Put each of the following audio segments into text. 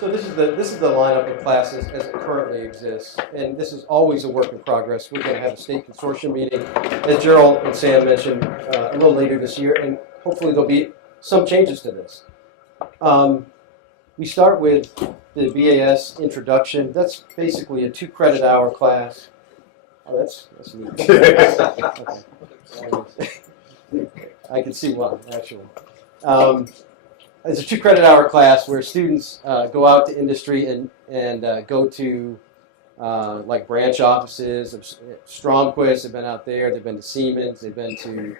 So this is the lineup of classes as it currently exists, and this is always a work in progress. We're going to have a state consortium meeting, as Gerald and Sam mentioned, a little later this year, and hopefully there'll be some changes to this. We start with the BAS introduction. That's basically a 2-credit hour class. Oh, that's neat. Okay. I can see why, actually. It's a 2-credit hour class where students go out to industry and go to like branch offices. Stromquist have been out there. They've been to Siemens. They've been to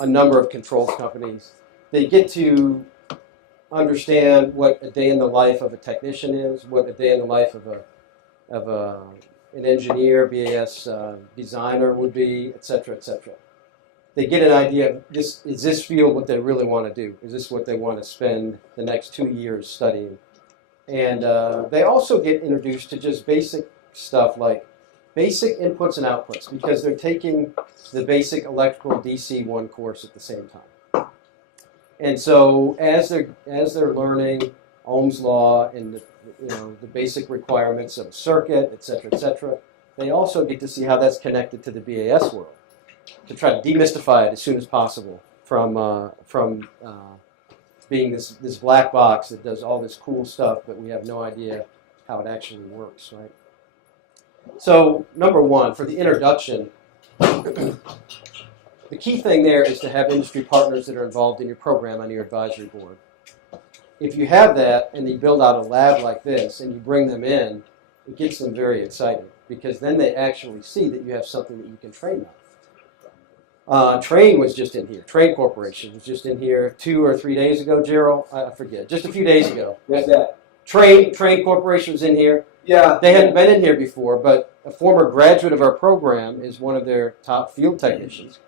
a number of controls companies. They get to understand what a day in the life of a technician is, what a day in the life of an engineer, BAS designer would be, et cetera, et cetera. They get an idea of is this field what they really want to do? Is this what they want to spend the next 2 years studying? And they also get introduced to just basic stuff like basic inputs and outputs, because they're taking the basic electrical DC 1 course at the same time. And so as they're learning Ohm's law and the basic requirements of a circuit, et cetera, they also get to see how that's connected to the BAS world, to try to demystify it as soon as possible from being this black box that does all this cool stuff, but we have no idea how it actually works, right? So number one, for the introduction, the key thing there is to have industry partners that are involved in your program on your advisory board. If you have that and you build out a lab like this and you bring them in, it gets them very excited, because then they actually see that you have something that you can train on. Train was just in here. Train Corporation was just in here 2 or 3 days ago, Gerald. I forget. Just a few days ago. What's that? Train Corporation was in here. Yeah. They hadn't been in here before, but a former graduate of our program is one of their top field technicians.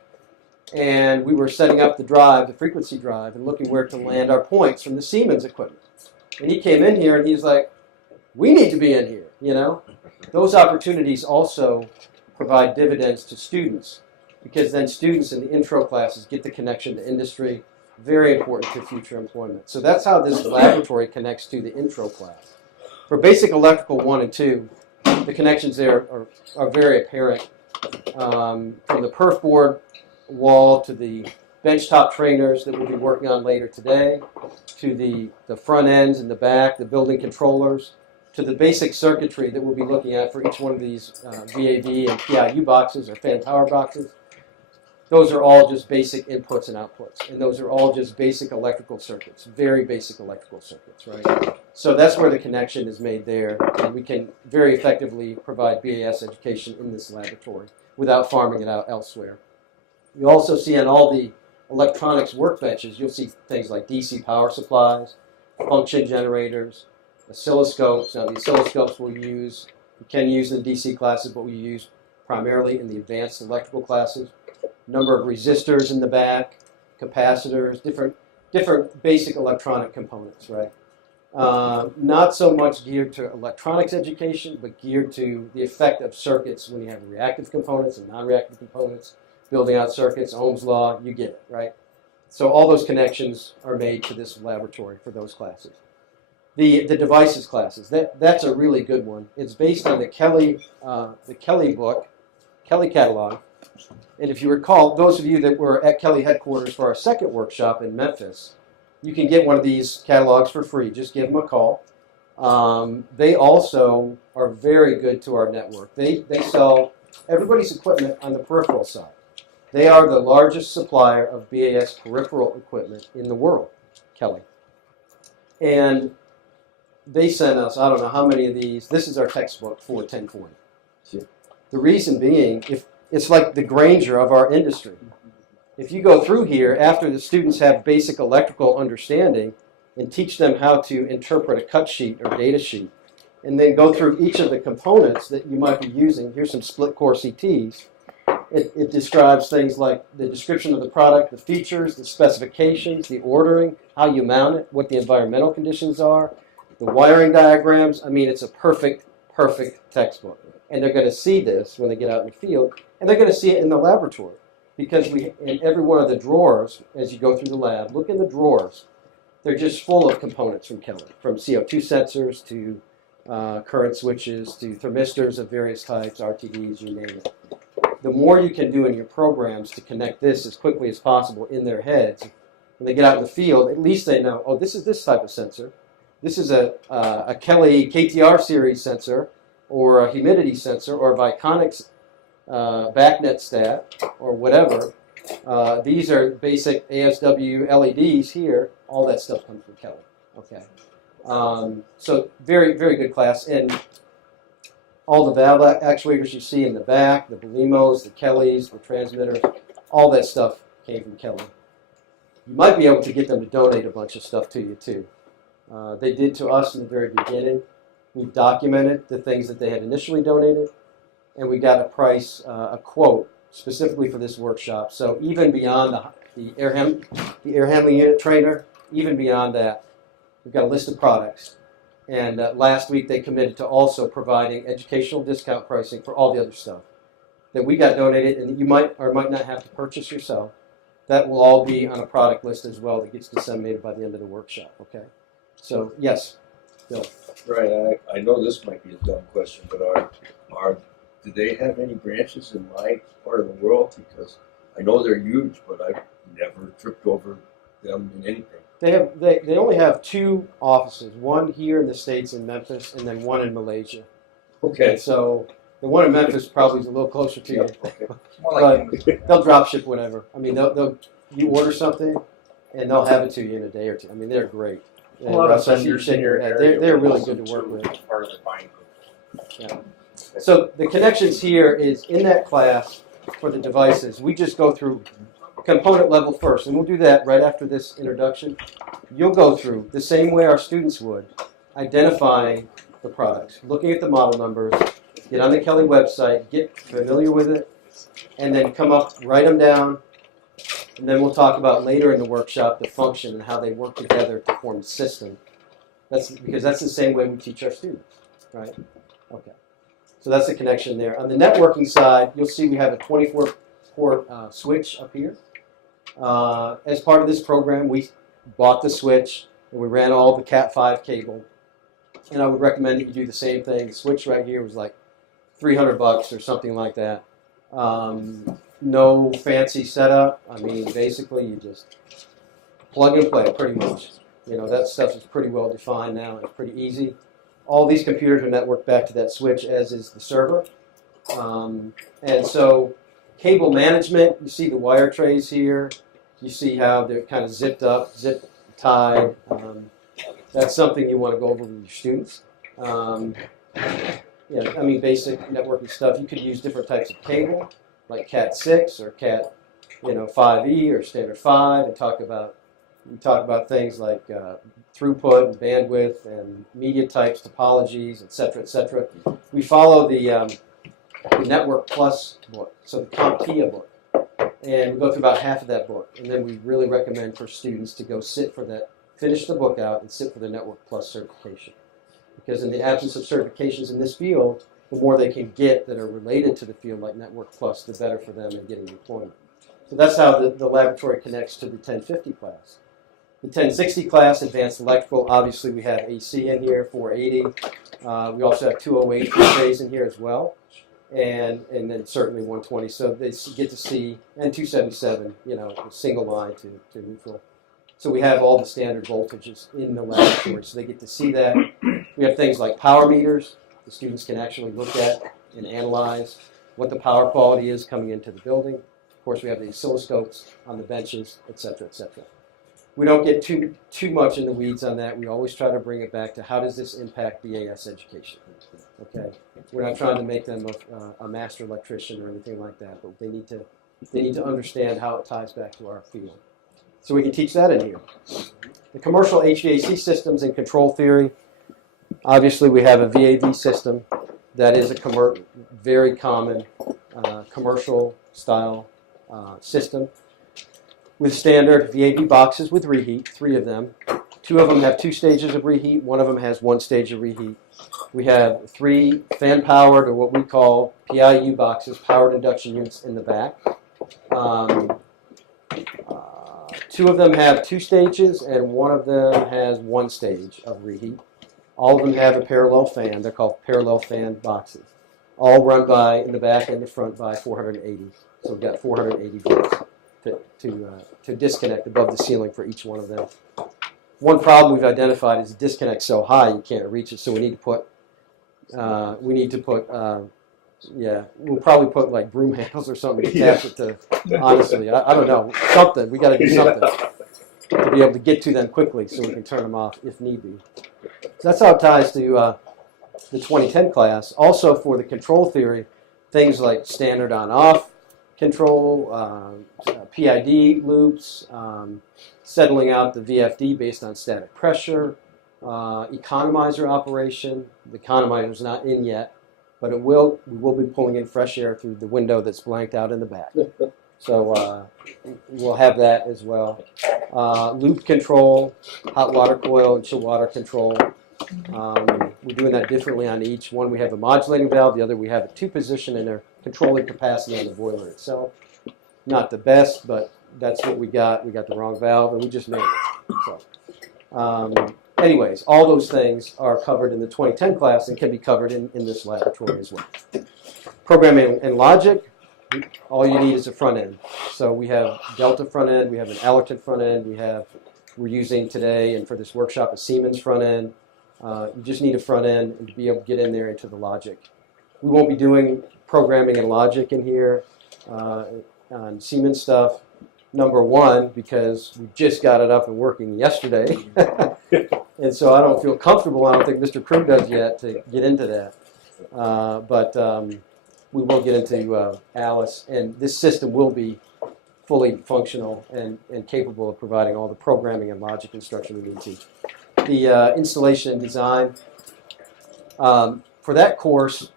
And we were setting up the frequency drive, and looking where to land our points from the Siemens equipment. And he came in here and he's like, we need to be in here, Those opportunities also provide dividends to students, because then students in the intro classes get the connection to industry, very important to future employment. So that's how this laboratory connects to the intro class. For basic electrical 1 and 2, the connections there are very apparent. From the perf board wall to the benchtop trainers that we'll be working on later today, to the front ends and the back, the building controllers, to the basic circuitry that we'll be looking at for each one of these VAV and PIU boxes or fan power boxes. Those are all just basic inputs and outputs, and those are all just basic electrical circuits, very basic electrical circuits, right? So that's where the connection is made there, and we can very effectively provide BAS education in this laboratory without farming it out elsewhere. You also see on all the electronics workbenches, you'll see things like DC power supplies, function generators, oscilloscopes. Now the oscilloscopes we can use in the DC classes, but we use primarily in the advanced electrical classes. Number of resistors in the back, capacitors, different basic electronic components, right? Not so much geared to electronics education, but geared to the effect of circuits when you have reactive components and non-reactive components, building out circuits, Ohm's law, you get it, right? So all those connections are made to this laboratory for those classes. The devices classes, that's a really good one. It's based on the Kelly book, Kelly catalog. And if you recall, those of you that were at Kelly headquarters for our second workshop in Memphis, you can get one of these catalogs for free. Just give them a call. They also are very good to our network. They sell everybody's equipment on the peripheral side. They are the largest supplier of BAS peripheral equipment in the world, Kelly. And they sent us, I don't know how many of these. This is our textbook for 1040. The reason being, if it's like the Granger of our industry. If you go through here after the students have basic electrical understanding and teach them how to interpret a cut sheet or data sheet, and then go through each of the components that you might be using. Here's some split core CTs. It describes things like the description of the product, the features, the specifications, the ordering, how you mount it, what the environmental conditions are, the wiring diagrams. I mean, it's a perfect textbook. And they're going to see this when they get out in the field, and they're going to see it in the laboratory. Because in every one of the drawers, as you go through the lab, look in the drawers. they're just full of components from Kelly, from CO2 sensors to current switches to thermistors of various types, RTDs, you name it. The more you can do in your programs to connect this as quickly as possible in their heads, when they get out in the field, at least they know, oh, this is this type of sensor. This is a Kelly KTR series sensor, or a humidity sensor, or a Viconics backnet stat, or whatever. These are basic ASW LEDs here. All that stuff comes from Kelly. Okay. So very, very good class. And all the valve actuators you see in the back, the Bellimos, the Kellys, the transmitters, all that stuff came from Kelly. You might be able to get them to donate a bunch of stuff to you too. They did to us in the very beginning. We documented the things that they had initially donated, and we got a price, a quote, specifically for this workshop. So even beyond the air handling unit trainer, even beyond that, we've got a list of products. And last week they committed to also providing educational discount pricing for all the other stuff that we got donated and that you might or might not have to purchase yourself. That will all be on a product list as well that gets disseminated by the end of the workshop. Okay. So yes, Bill. Right. I know this might be a dumb question, but do they have any branches in my part of the world? Because I know they're huge, but I've never tripped over them in anything. They only have 2 offices, one here in the States in Memphis, and then one in Malaysia. Okay. And so the one in Memphis probably is a little closer to you. Okay. But they'll drop ship whatever. I mean, you order something, and they'll have it to you in a day or two. I mean, they're great. A lot of vendors in your area. They're really good to work with. Part of the buying group. Yeah. So the connections here is in that class for the devices. We just go through component level first, and we'll do that right after this introduction. You'll go through the same way our students would, identifying the products, looking at the model numbers, get on the Kelly website, get familiar with it, and then come up, write them down, and then we'll talk about later in the workshop the function and how they work together to form a system. Because that's the same way we teach our students, right? Okay. So that's the connection there. On the networking side, you'll see we have a 24-port switch up here. As part of this program, we bought the switch and we ran all the Cat5 cable. And I would recommend that you do the same thing. The switch right here was like $300 or something like that. No fancy setup. I mean, basically you just plug and play pretty much. You know, that stuff is pretty well defined now. It's pretty easy. All these computers are networked back to that switch, as is the server. And so cable management, you see the wire trays here. You see how they're kind of zipped up, zip tied. That's something you want to go over with your students. Yeah, I mean, basic networking stuff. You could use different types of cable, like Cat 6 or Cat, 5E or Standard 5, and talk about things like throughput and bandwidth and media types, topologies, et cetera, et cetera. We follow the Network Plus book, so the CompTIA book. And we go through about half of that book. And then we really recommend for students to go sit for that, finish the book out and sit for the Network Plus certification. Because in the absence of certifications in this field, the more they can get that are related to the field like Network Plus, the better for them in getting employment. So that's how the laboratory connects to the 1050 class. The 1060 class, Advanced Electrical, obviously we have AC in here, 480. We also have 208 phase in here as well. And then certainly 120. So they get to see, and 277, a single line to neutral. So we have all the standard voltages in the laboratory, so they get to see that. We have things like power meters. The students can actually look at and analyze what the power quality is coming into the building. Of course, we have the oscilloscopes on the benches, et cetera, et cetera. We don't get too much in the weeds on that. We always try to bring it back to how does this impact BAS education. Okay, we're not trying to make them a master electrician or anything like that, but they need to understand how it ties back to our field. So we can teach that in here. The commercial HVAC systems and control theory. Obviously, we have a VAV system that is a very common commercial style system with standard VAV boxes with reheat, 3 of them. 2 of them have 2 stages of reheat. 1 of them has 1 stage of reheat. We have 3 fan-powered, or what we call PIU boxes, powered induction units in the back. 2 of them have 2 stages, and 1 of them has 1 stage of reheat. All of them have a parallel fan. They're called parallel fan boxes. All run by, in the back and the front, by 480. So we've got 480 volts to disconnect above the ceiling for each one of them. One problem we've identified is the disconnect so high you can't reach it, so we need to put, we'll probably put like broom handles or something to attach it to, honestly. I don't know, something. We got to do something to be able to get to them quickly so we can turn them off if need be. So that's how it ties to the 2010 class. Also for the control theory, things like standard on-off control, PID loops, settling out the VFD based on static pressure, economizer operation. The economizer's not in yet, but we will be pulling in fresh air through the window that's blanked out in the back. So we'll have that as well. Loop control, hot water coil, and chill water control. We're doing that differently on each. One we have a modulating valve, the other we have a 2-position, and they're controlling capacity on the boiler itself. Not the best, but that's what we got. We got the wrong valve, and we just made it. So, anyways, all those things are covered in the 2010 class and can be covered in this laboratory as well. Programming and logic, all you need is a front end. So we have Delta front end, we have an Allerton front end, we're using today and for this workshop a Siemens front end. You just need a front end and to be able to get in there into the logic. We won't be doing programming and logic in here on Siemens stuff. Number 1, because we just got it up and working yesterday. And so I don't feel comfortable, I don't think Mr. Krug does yet, to get into that. But we will get into Alice, and this system will be fully functional and capable of providing all the programming and logic instruction we need to. The installation and design. For that course,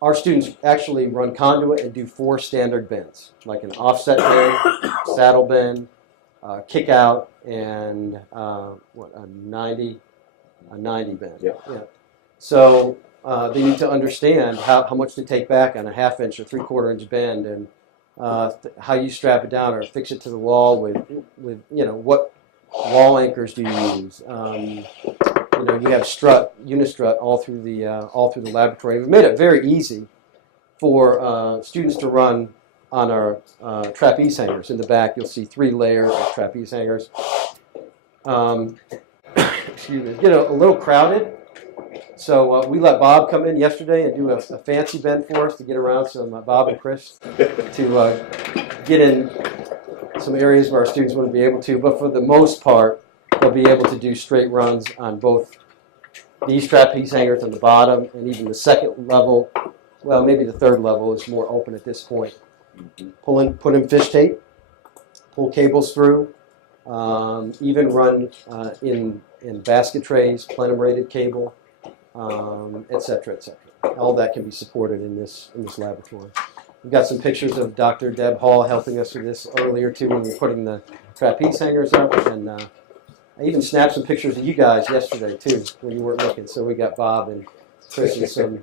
our students actually run conduit and do 4 standard bends, like an offset bend, saddle bend, kick out, and a 90 bend. Yeah. So they need to understand how much to take back on a 1/2 inch or 3/4 inch bend, and how you strap it down or fix it to the wall with what wall anchors do you use. You have unistrut all through the laboratory. We've made it very easy for students to run on our trapeze hangers. In the back, you'll see 3 layers of trapeze hangers. Excuse me. Get a little crowded, so we let Bob come in yesterday and do a fancy bend for us to get around some Bob and Chris to get in some areas where our students wouldn't be able to. But for the most part, they'll be able to do straight runs on both these trapeze hangers on the bottom, and even the 2nd level. Well, maybe the 3rd level is more open at this point. Put in fish tape, pull cables through, even run in basket trays, plenum rated cable, etc., etc. All that can be supported in this laboratory. We've got some pictures of Dr. Deb Hall helping us with this earlier too when we were putting the trapeze hangers up, and I even snapped some pictures of you guys yesterday too when you weren't looking. So we got Bob and Chris in some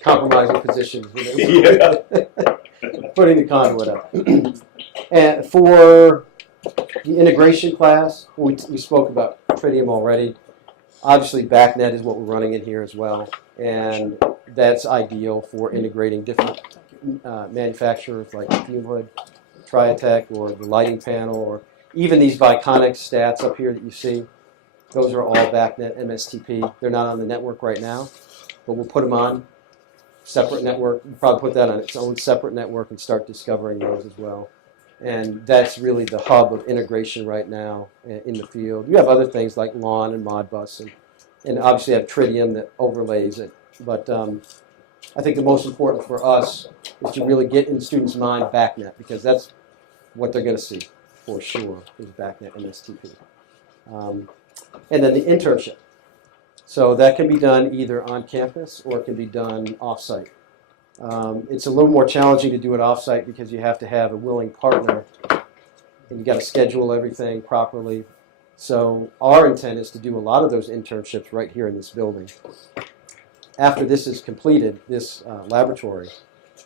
compromising positions putting the conduit up. And for the integration class, we spoke about tritium already. Obviously, BACnet is what we're running in here as well, and that's ideal for integrating different manufacturers like Fume Hood, Triatech, or the lighting panel, or even these Viconic stats up here that you see. Those are all BACnet MSTP. They're not on the network right now, but we'll put them on separate network. We'll probably put that on its own separate network and start discovering those as well. And that's really the hub of integration right now in the field. You have other things like LAN and Modbus, and obviously have Tritium that overlays it. But I think the most important for us is to really get in students' mind BACnet, because that's what they're going to see for sure, is BACnet MSTP. And then the internship. So that can be done either on campus or it can be done off-site. It's a little more challenging to do it off-site because you have to have a willing partner and you got to schedule everything properly. So our intent is to do a lot of those internships right here in this building. After this is completed, this laboratory,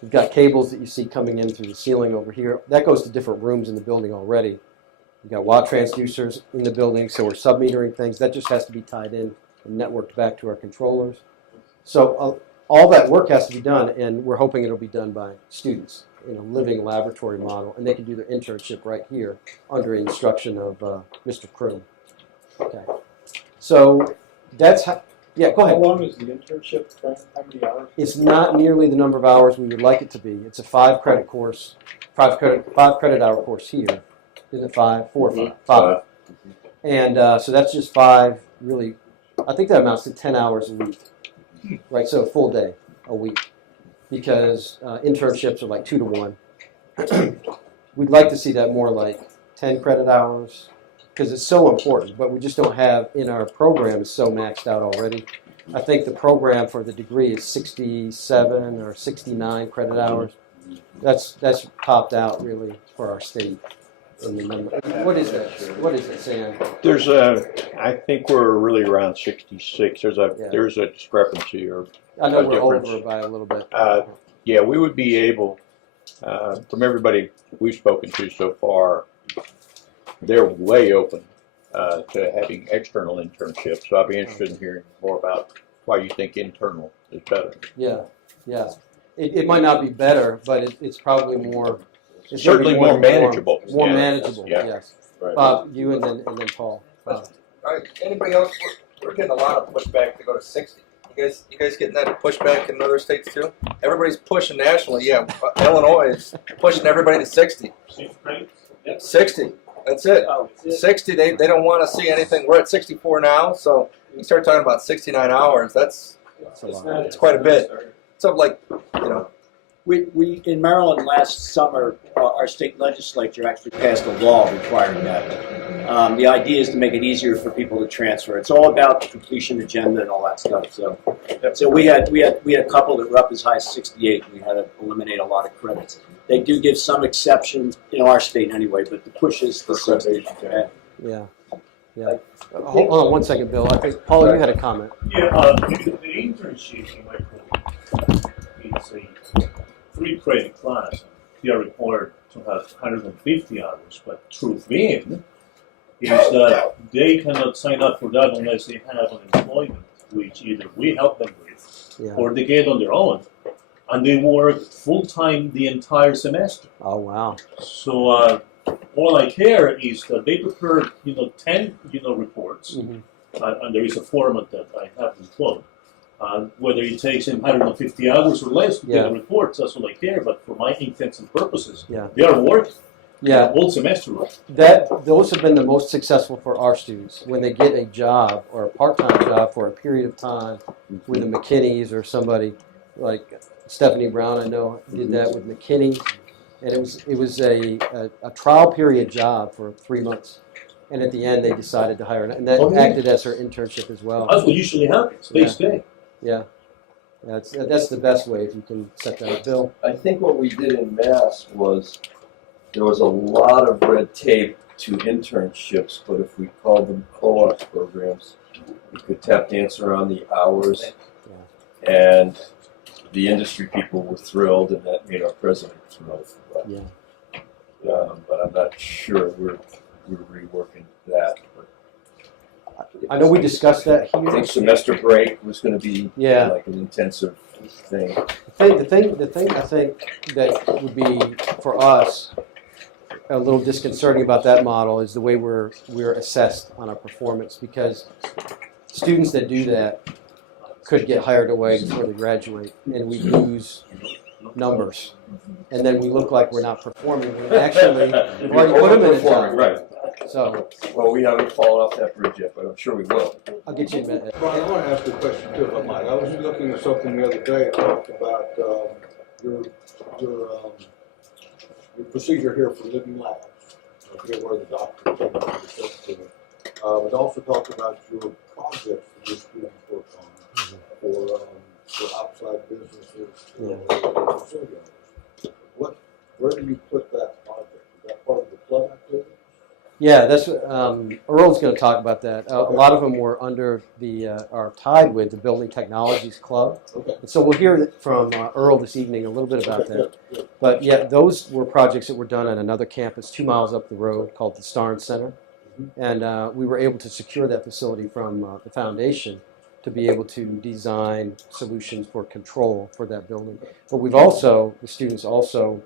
we've got cables that you see coming in through the ceiling over here. That goes to different rooms in the building already. We got water transducers in the building, so we're sub-metering things. That just has to be tied in and networked back to our controllers. So all that work has to be done, and we're hoping it'll be done by students in a living laboratory model, and they can do their internship right here under instruction of Mr. Kroon. Okay. So that's how, yeah, go ahead. How long is the internship thing? How many hours? It's not nearly the number of hours we would like it to be. It's a 5-credit course, 5-credit hour course here. Isn't it 5? 4 or 5? 5. And so that's just 5, really, I think that amounts to 10 hours a week. Right, so a full day a week. Because internships are like 2 to 1. We'd like to see that more like 10 credit hours, because it's so important, but we just don't have in our program is so maxed out already. I think the program for the degree is 67 or 69 credit hours. That's topped out really for our state. In the number. What is that? What is it, Sam? There's I think we're really around 66. There's a discrepancy or I know a we're difference. over by a little bit. Yeah, we would be able, from everybody we've spoken to so far, they're way open to having external internships. So I'd be interested in hearing more about why you think internal is better. Yeah, yeah. It might not be better, but it's probably more. It's Certainly gonna be more manageable. More Yeah. manageable. Yeah. Yes. Right. Bob, you and then Paul. Bob. All right, anybody else? We're getting a lot of pushback to go to 60. You guys getting that pushback in other states too? Everybody's pushing nationally. Yeah, Illinois is pushing everybody to 60. 60. That's it. 60. They don't want to see anything. We're at 64 now, so you start talking about 69 hours. That's That's a lot. it's quite a bit. So like, We in Maryland last summer, our state legislature actually passed a law requiring that. The idea is to make it easier for people to transfer. It's all about the completion agenda and all that stuff. So we had a couple that were up as high as 68. We had to eliminate a lot of credits. They do give some exceptions in our state anyway, but the push is the 60. Yeah. Yeah. Hold on 1 second, Bill. I think Paul, you had a comment. Yeah, the internship in my program is a 3-credit class. They are required to have 150 hours, but truth being is that they cannot sign up for that unless they have an employment, which either we help them with Yeah. or they get on their own, and they work full-time the entire semester. Oh wow. So all I care is that they prepare 10 reports, Mm-hmm. and there is a format that I have them quote. Whether it takes them 150 hours or less to get Yeah. the reports, that's all I care. But for my intents and purposes, Yeah. they are working Yeah. all semester long. Those have been the most successful for our students when they get a job or a part-time job for a period of time with the McKinneys or somebody like Stephanie Brown. I know did that with McKinney, and it was a trial period job for 3 months, and at the end they decided to hire her, and that acted as her internship as well. That's what usually happens. They Yeah. stay. Yeah, that's the best way if you can set that up, Bill. I think what we did in Mass was there was a lot of red tape to internships, but if we called them co-op programs, we could tap dance around the hours, and the industry people were thrilled, and that made our president thrilled. But, but I'm not sure we're reworking that. But I know we discussed that I think here. semester break was going to be Yeah. like an intensive thing. The thing I think that would be for us a little disconcerting about that model is the way we're assessed on our performance, because students that do that could get hired away before they graduate, and we lose numbers, and then we look like we're not performing. When actually, we've already put them in a job. Right. So Well, we haven't fallen off that bridge yet, but I'm sure we will. I'll get you a minute. Brian, I want to ask you a question too, if I might. I was looking at something the other day. It talked about your procedure here for living labs. I forget where the doctor came up with this, it also talked about your projects that your students work on for outside businesses, for facility owners. Where do you put that project? Is that part of the club activity? Yeah, that's Earl's going to talk about that. A lot of them were under are tied with the Building Technologies Club. Okay. And so we'll hear from Earl this evening a little bit about that. But yeah, those were projects that were done at another campus 2 miles up the road called the Starnes Center. And we were able to secure that facility from the foundation to be able to design solutions for control for that building. But we've also, the students also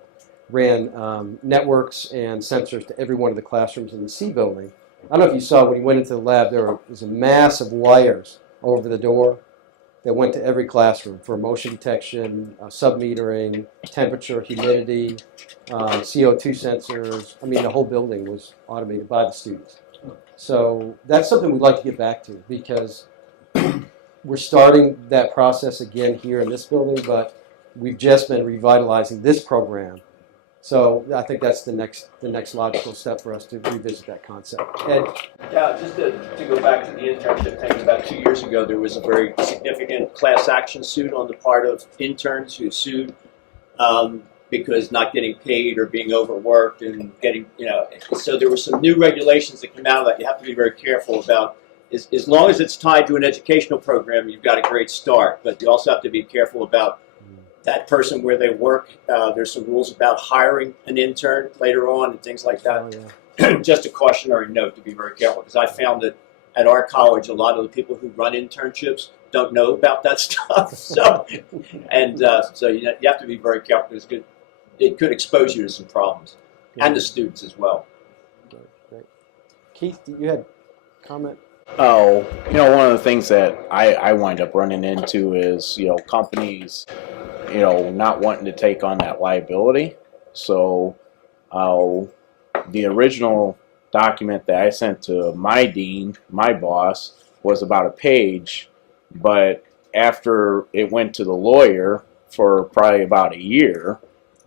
ran networks and sensors to every one of the classrooms in the C building. I don't know if you saw when you went into the lab, there was a mass of wires over the door that went to every classroom for motion detection, submetering, temperature, humidity, CO2 sensors. I mean, the whole building was automated by the students. So that's something we'd like to get back to, because we're starting that process again here in this building, but we've just been revitalizing this program. So I think that's the next logical step for us to revisit that concept. Ed? Yeah, just to go back to the internship thing, about 2 years ago, there was a very significant class action suit on the part of interns who sued because not getting paid or being overworked and getting, so there were some new regulations that came out of that you have to be very careful about. As long as it's tied to an educational program, you've got a great start, but you also have to be careful about that person where they work. There's some rules about hiring an intern later on and things like that. Oh, yeah. Just a cautionary note to be very careful, because I found that at our college, a lot of the people who run internships don't know about that stuff. So you have to be very careful, because it could expose you to some problems, and the students as well. Great. Keith, you had a comment? Oh, one of the things that I wind up running into is, companies, not wanting to take on that liability. So the original document that I sent to my dean, my boss, was about a page, but after it went to the lawyer for probably about a year,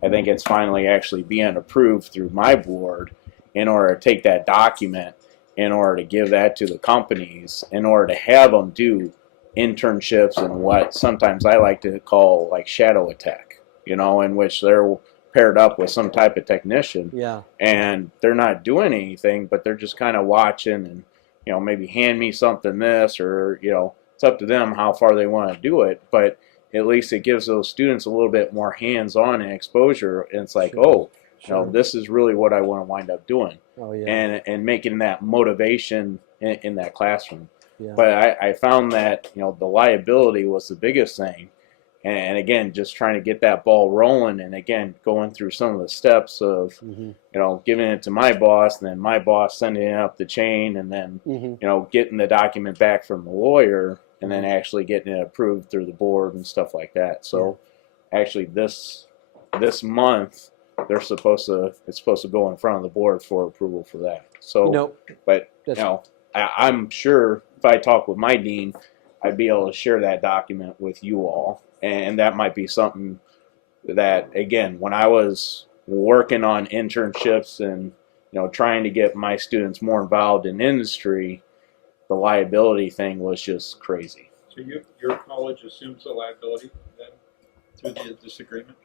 I think it's finally actually being approved through my board in order to take that document, in order to give that to the companies, in order to have them do internships and what sometimes I like to call like shadow attack, in which they're paired up with some type of technician, and they're not doing anything, but they're just kind of watching and, maybe hand me something this, or, it's up to them how far they want to do it, but at least it gives those students a little bit more hands-on and exposure, and it's like, this is really what I want to wind up doing. Oh, yeah. And making that motivation in that classroom. Yeah. But I found that, the liability was the biggest thing. And again, just trying to get that ball rolling, and again, going through some of the steps of, giving it to my boss, and then my boss sending it up the chain, and then, getting the document back from the lawyer, and then actually getting it approved through the board and stuff like that. So actually this month, it's supposed to go in front of the board for approval for that. So, I'm sure if I talk with my dean, I'd be able to share that document with you all, and that might be something that, again, when I was working on internships and trying to get my students more involved in industry, the liability thing was just crazy. So your college assumes the liability then through this agreement?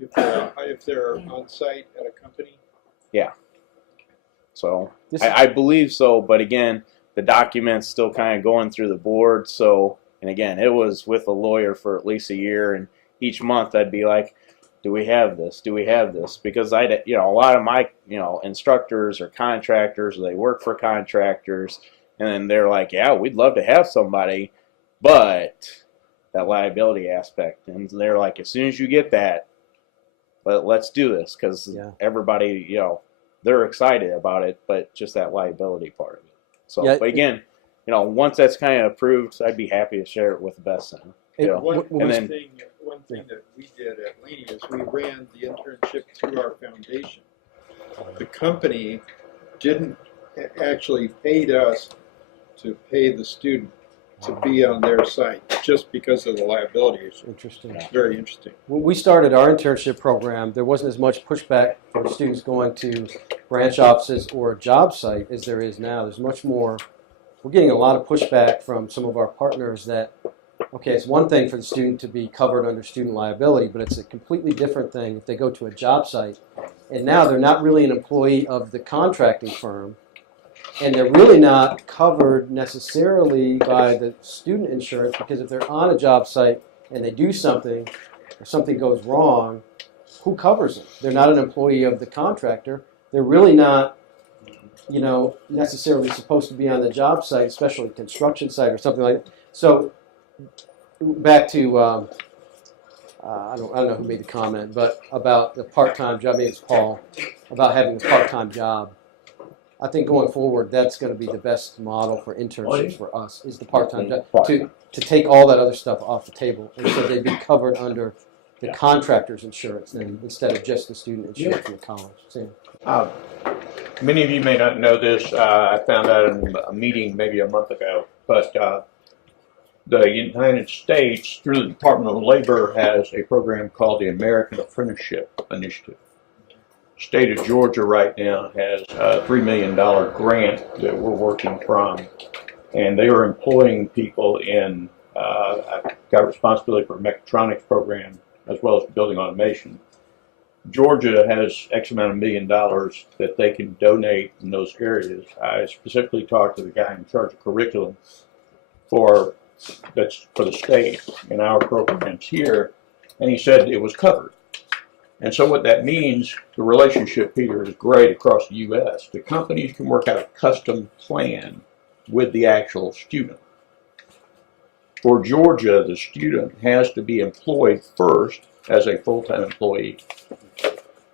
If they're on site at a company? Yeah. So I believe so, but again, the document's still kind of going through the board. So, and again, it was with a lawyer for at least a year, and each month I'd be like, do we have this? Do we have this? Because a lot of my, instructors are contractors, or they work for contractors, and then they're like, yeah, we'd love to have somebody, but that liability aspect, and they're like, as soon as you get that, let's do this, because everybody, they're excited about it, but just that liability part of it. So, but again, once that's kind of approved, I'd be happy to share it with the BAS Center. One thing that we did at Laney is we ran the internship through our foundation. The company didn't actually paid us to pay the student to be on their site, just because of the liability issue. Interesting. It's very interesting. When we started our internship program, there wasn't as much pushback from students going to branch offices or a job site as there is now. There's much more. We're getting a lot of pushback from some of our partners that okay, it's one thing for the student to be covered under student liability, but it's a completely different thing if they go to a job site and now they're not really an employee of the contracting firm, and they're really not covered necessarily by the student insurance, because if they're on a job site and they do something or something goes wrong, who covers them? They're not an employee of the contractor. They're really not, necessarily supposed to be on the job site, especially construction site or something like that. So back to, I don't know who made the comment, but about the part-time job, maybe it's Paul, about having a part-time job. I think going forward, that's going to be the best model for internships for us, is the part-time job, to take all that other stuff off the table, and so they'd be covered under the contractor's insurance then, instead of just the student insurance from the college. Sam. Many of you may not know this. I found out in a meeting maybe a month ago, but the United States, through the Department of Labor, has a program called the American Apprenticeship Initiative. The state of Georgia right now has a $3 million grant that we're working from, and they are employing people in, I've got responsibility for a mechatronics program as well as building automation. Georgia has X amount of $1 million that they can donate in those areas. I specifically talked to the guy in charge of curriculum that's for the state in our programs here, and he said it was covered. And so what that means, the relationship, Peter, is great across the U.S. The companies can work out a custom plan with the actual student. For Georgia, the student has to be employed first as a full-time employee.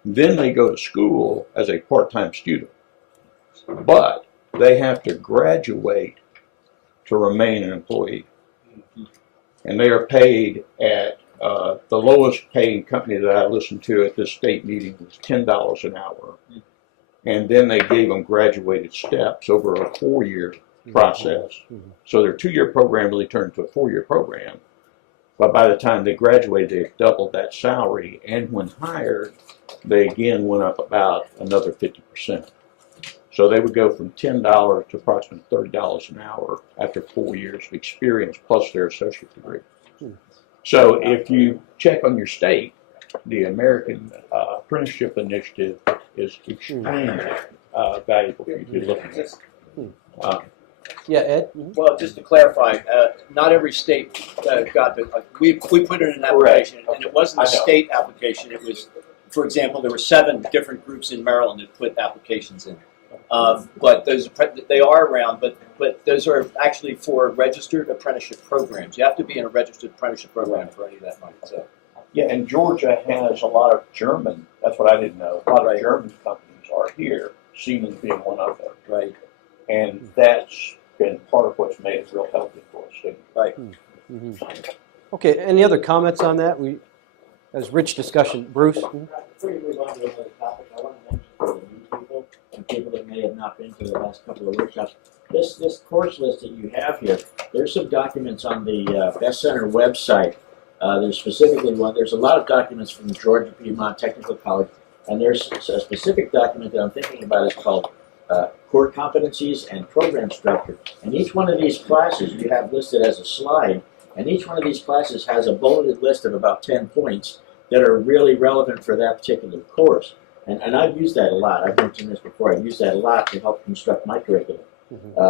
Then they go to school as a part-time student. But they have to graduate to remain an employee. And they are paid at the lowest paying company that I listened to at this state meeting was $10 an hour. And then they gave them graduated steps over a 4-year process. So their 2-year program really turned into a 4-year program. But by the time they graduated, they had doubled that salary. And when hired, they again went up about another 50%. So they would go from $10 to approximately $30 an hour after 4 years of experience plus their associate degree. So if you check on your state, the American Apprenticeship Initiative is extremely valuable for you to look at. Yeah, Ed? Well, just to clarify, not every state got the, we put in an application, and it wasn't a state application. It was, for example, there were 7 different groups in Maryland that put applications in. But those, they are around, but those are actually for registered apprenticeship programs. You have to be in a registered apprenticeship program for any of that money. So. Yeah, and Georgia has a lot of German, that's what I didn't know, a lot of German companies are here, Siemens being one of them. Right. And that's been part of what's made it real healthy for us too. Right. Okay, any other comments on that? That was rich discussion. Bruce? Before you move on to another topic, I want to mention for the new people and people that may have not been to the last couple of workshops, this course list that you have here, there's some documents on the BAS Center website. There's specifically one, there's a lot of documents from the Georgia Piedmont Technical College, and there's a specific document that I'm thinking about is called Core Competencies and Program Structure. And each one of these classes you have listed as a slide, and each one of these classes has a bulleted list of about 10 points that are really relevant for that particular course. And I've used that a lot. I've mentioned this before. I've used that a lot to help construct my curriculum.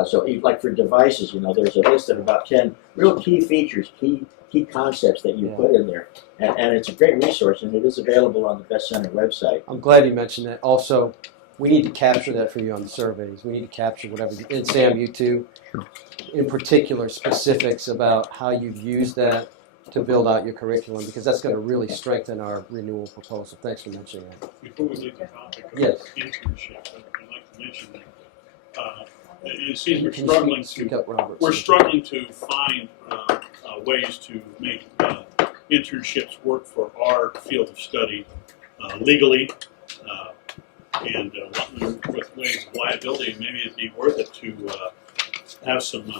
So like for devices, there's a list of about 10 real key features, key concepts that you put in there. And it's a great resource, and it is available on the BAS Center website. I'm glad you mentioned that. Also, we need to capture that for you on the surveys. We need to capture whatever, and Sam, you too, in particular, specifics about how you've used that to build out your curriculum, because that's going to really strengthen our renewal proposal. Thanks for mentioning that. Before we leave the topic of Yes. internship, I'd like to mention that it seems Can you speak up, Robert? we're struggling to find ways to make internships work for our field of study legally, and with ways of liability. Maybe it'd be worth it to have some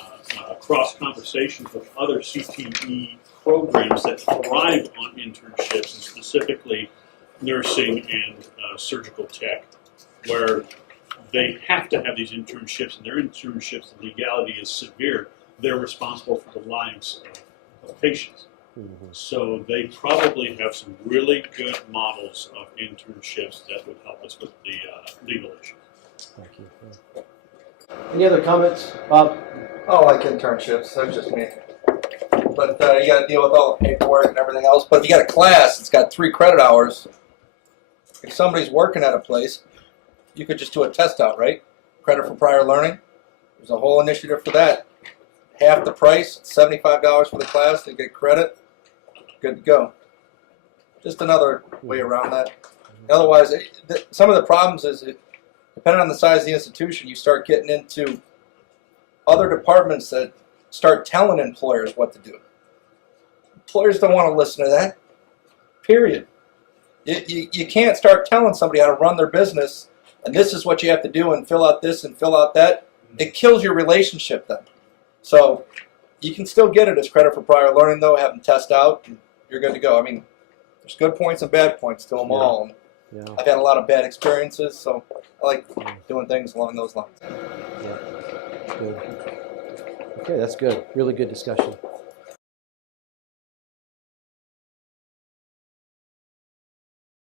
cross conversations with other CTE programs that thrive on internships, and specifically nursing and surgical tech, where they have to have these internships, and their internships, the legality is severe. They're responsible for the lives of applications. So they probably have some really good models of internships that would help us with the legal issues. Thank you. Any other comments, Bob? Oh, like internships. That's just me. But you got to deal with all the paperwork and everything else. But if you got a class that's got 3 credit hours, if somebody's working at a place, you could just do a test out, right? Credit for prior learning. There's a whole initiative for that. Half the price, $75 for the class. They get credit. Good to go. Just another way around that. Otherwise, some of the problems is, depending on the size of the institution, you start getting into other departments that start telling employers what to do. Employers don't want to listen to that. Period. You can't start telling somebody how to run their business, and this is what you have to do, and fill out this and fill out that. It kills your relationship then. So you can still get it as credit for prior learning, though, have them test out, and you're good to go. I mean, there's good points and bad points to them all. And Yeah. I've had a lot of bad experiences, so I like doing things along those lines. Good. Okay, that's good. Really good discussion.